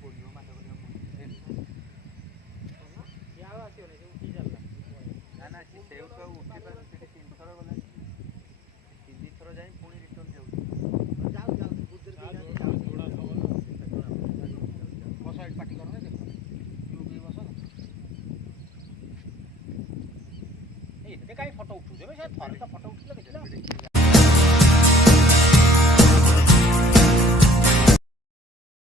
ବୁଲିବ ମାଛ କରିବା ଆଉ ଆସିବନି ସେ ଉଠି ଚାଲିଲା ନା ନା ସେଇଠୁ ଆଉ ଉଠି ପାରୁନି ସେଠି 3 ଥର ଗଲାଣି 3 ଥର ଯାଇ ପୁଣି ରିଟର୍ନ ଯାଉଛି ବସ ଏଠି ପାଟି କର ବସ ଏତେ କାହିଁ ଫଟୋ ଉଠୁଛ ଥରେ ତ ଫଟୋ ଉଠିଲେ ଦେଖିଲା